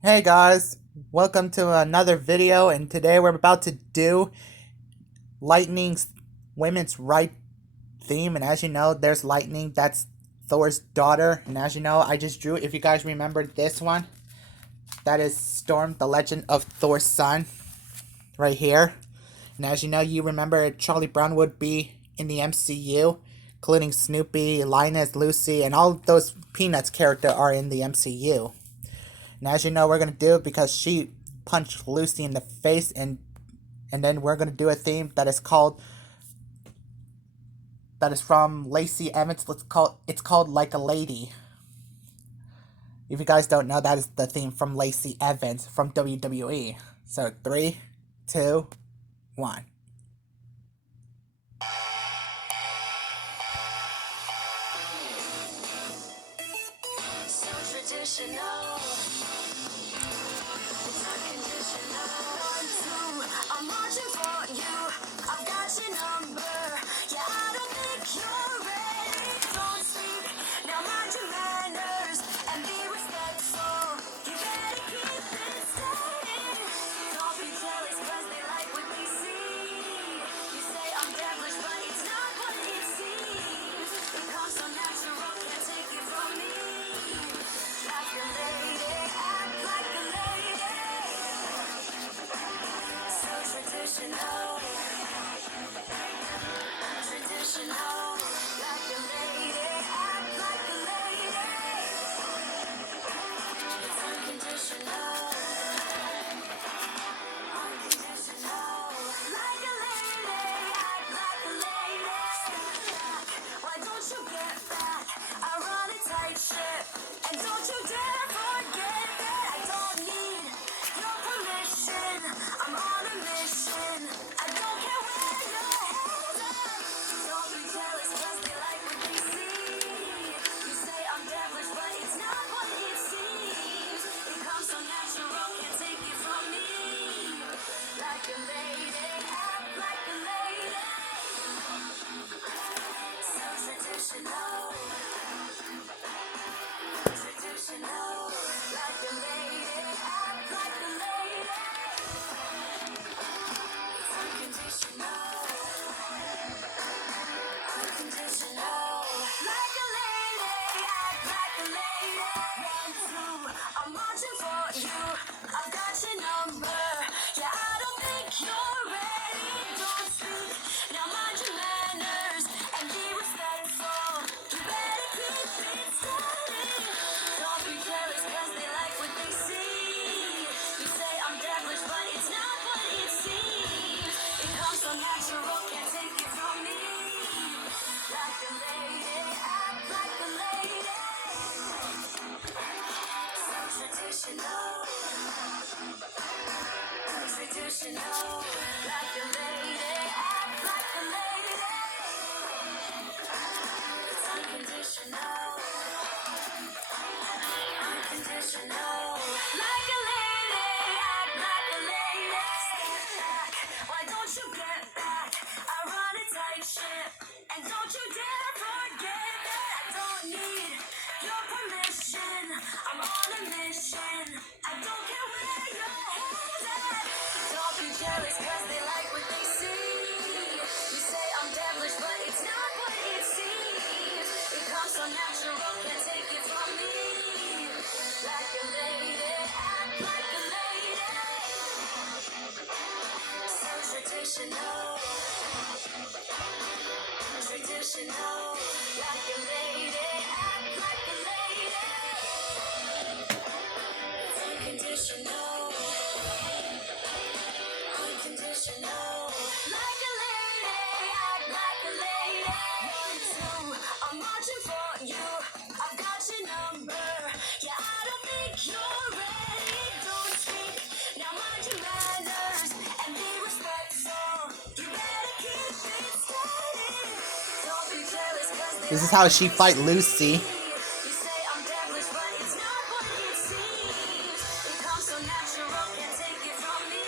Hey guys, welcome to another video, and today we're about to do Lightning's women's right theme. And as you know, there's Lightning, that's Thor's daughter. And as you know, I just drew, if you guys remember this one, that is Storm, the legend of Thor's son, right here. And as you know, you remember Charlie Brown would be in the MCU, including Snoopy, Linus, Lucy, and all those Peanuts characters are in the MCU. And as you know, we're gonna do it because she punched Lucy in the face, and then we're gonna do a theme that is from Lacey Evans. It's called Like a Lady. If you guys don't know, that is the theme from Lacey Evans from WWE. So 3, 2, 1. So traditional. I'm marching for you. I've got your number. Yeah, I don't think you're ready. Don't speak. Now mind your manners and be respectful. You better keep it steady. Don't be jealous 'cause they like what they see. You say I'm devilish, but it's not what it seems. It comes so natural, can't take it from me. Like a lady, act like a lady. So traditional, traditional, like a lady, act like a lady. It's unconditional, unconditional, like a lady, act like a lady. Why don't you get back? I run a tight ship, and don't you dare forget that I don't need your permission. I'm on a mission. I don't care where your head's at. Don't be jealous 'cause they like what they see. You say I'm devilish, but it's not what it seems. It comes so natural, can't take it from me. Like a lady, act like a lady. So traditional, traditional, like a lady, act like a lady. It's unconditional, unconditional, like a lady, act like a lady. 1, 2, I'm marching for you. I've got your number. Yeah, I don't think you're ready. Don't speak. Now mind your manners and be respectful. You better keep it steady. Don't be jealous 'cause they like what they see. You say I'm devilish, but it's not what it seems. It comes so natural, can't take it from me. Like a lady, act like a lady. So traditional, traditional, like a lady, act like a lady. It's unconditional, unconditional, like a lady, act like a lady. Step back, why don't you get back? I run a tight ship, and don't you dare forget that I don't need your permission. I'm on a mission. I don't care where your head's at. Don't be jealous 'cause they like what they see. You say I'm devilish, but it's not what it seems. It comes so natural, can't take it from me. Like a lady, act like a lady. So traditional, traditional, like a lady, act like a lady. It's unconditional, unconditional, like a lady, act like a lady. 1, 2, I'm marching for you. I've got your number. Yeah, I don't think you're ready. Don't speak. Now mind your manners and be respectful. You better keep it steady. Don't be jealous 'cause this is how she fight Lucy. You say I'm devilish, but it's not what it seems. It comes so natural, can't take it from me.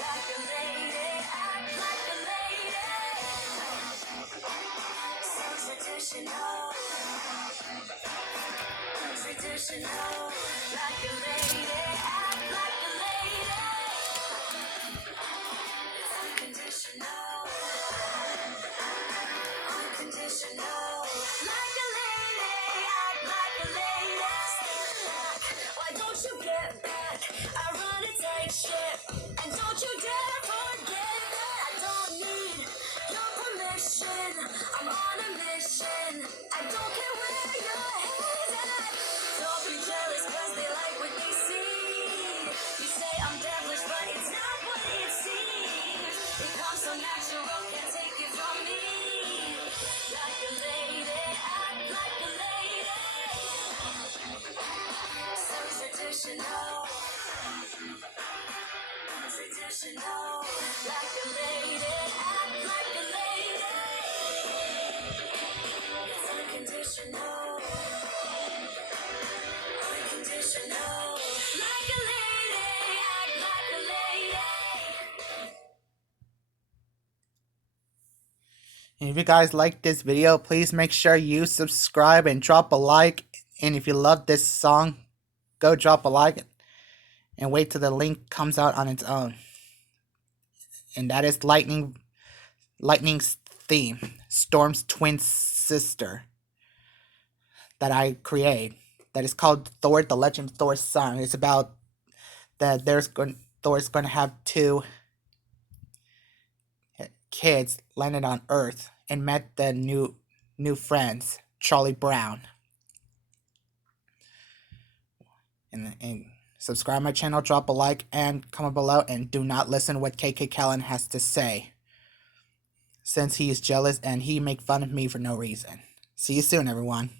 Like a lady, act like a lady. So traditional, traditional, like a lady. spaceship. And don't you dare forget that I don't need your permission. I'm on a mission. I don't care where your head's at. Don't be jealous cause they like what they see. You say I'm devilish but it's not what it seems. It comes so natural, can't take it from me. Like a lady, act like a lady. So traditional. Traditional. Like a lady, act like a lady. It's unconditional. Unconditional. Like a lady, act like a lady. And if you guys like this video, please make sure you subscribe and drop a like. And if you love this song, go drop a like and wait till the link comes out on its own. And that is Lightning's theme, Storm's twin sister, that I create. That is called Thor: The Legend of Thor's Son. It's about that Thor's going to have two kids landed on Earth and met the new friends, Charlie Brown. And subscribe my channel, drop a like, and comment below, and do not listen what KK Kellen has to say, since he is jealous and he make fun of me for no reason. See you soon, everyone.